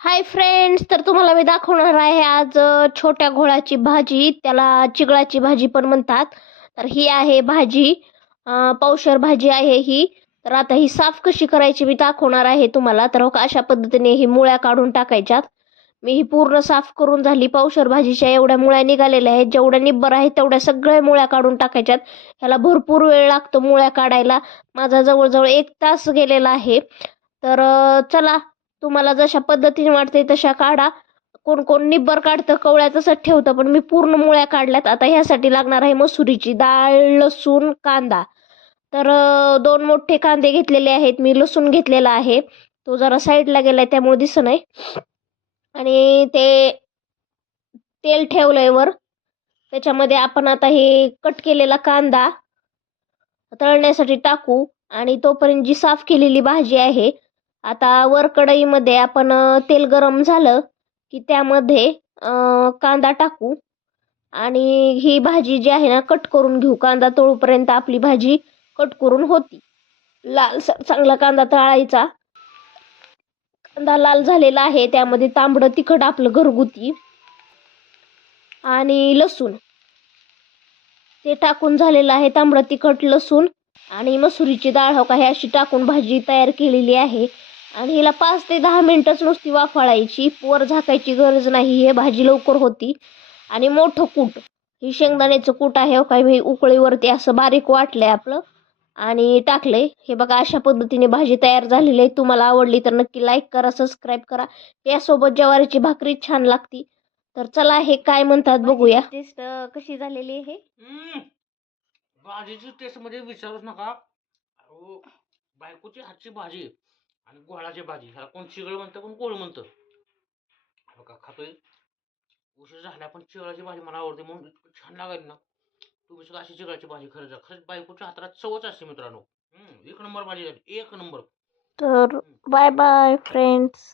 Hi friends तर तुम्हाला मी दाखवणार आहे आज छोट्या घोळाची भाजी. त्याला चिगळाची भाजी पण म्हणतात. तर ही आहे भाजी. पावशर भाजी आहे ही. तर आता ही साफ कशी करायची मी दाखवणार आहे तुम्हाला. तर हो अशा पद्धतीने ही मुळ्या काढून टाकायच्यात. मी ही पूर्ण साफ करून झाली. पावशर भाजीच्या एवढ्या मुळ्या निघालेल्या आहेत. जेवढ्या निब्बर आहेत तेवढ्या सगळ्या मुळ्या काढून टाकायच्यात. ह्याला भरपूर वेळ लागतो मुळ्या काढायला. माझा जवळजवळ एक तास गेलेला आहे. तर चला तुम्हाला जशा पद्धतीने वाटते तशा काढा. कोण कोण निब्बर काढतं कवळ्या तसंच ठेवतं पण मी पूर्ण मुळ्या काढल्यात. आता ह्यासाठी लागणार आहे मसुरीची डाळ लसूण कांदा. तर दोन मोठे कांदे घेतलेले आहेत. मी लसूण घेतलेला आहे. तो जरा साईडला गेलाय त्यामुळे दिसत नाही. आणि ते तेल ठेवलंय वर. त्याच्यामध्ये आपण आता हे कट केलेला कांदा तळण्यासाठी टाकू. आणि तोपर्यंत जी साफ केलेली भाजी आहे आता वर कढईमध्ये आपण तेल गरम झालं की त्यामध्ये कांदा टाकू. आणि ही भाजी जी आहे ना कट करून घेऊ. कांदा तोळूपर्यंत आपली भाजी कट करून होती. लाल चांगला कांदा तळायचा. कांदा लाल झालेला आहे. त्यामध्ये तांबडं तिखट आपलं घरगुती. आणि लसूण. ते टाकून झालेलं आहे तांबडं तिखट लसूण आणि मसुरीची डाळ. हो का? हे अशी टाकून भाजी तयार केलेली आहे. आणि हिला पाच ते दहा मिनटंच नुसती वाफाळायची. वर झाकायची गरज नाही. हे भाजी लवकर होती. आणि मोठं कूट. ही शेंगदाण्याचं कूट आहे हो काय? मी उकळीवरती असं बारीक वाटलंय आपलं. आणि टाकलंय. हे बघा अशा पद्धतीने भाजी तयार झालेली आहे. तुम्हाला आवडली तर नक्की लाईक करा सबस्क्राईब करा. त्यासोबत ज्वारीची भाकरी छान लागती. तर चला हे काय म्हणतात बघूया. टेस्ट कशी झालेली आहे. भाजीची टेस्टमध्ये विचारूच नका. अहो, बायकोची हातची भाजी आणि गोळाची भाजी. ह्याला कोण चिगळ म्हणतं कोण गोळ म्हणतं? बघा खातोय? उशीर झाला पण चिगळाची भाजी मला आवडते म्हणून इतकं छान लागायची ना. तुम्ही सुद्धा अशी चिगळाची भाजी खरंच खरंच बायकोच्या हाताला चवच असते मित्रांनो. एक नंबर भाजी झाली. एक नंबर. तर बाय बाय फ्रेंड्स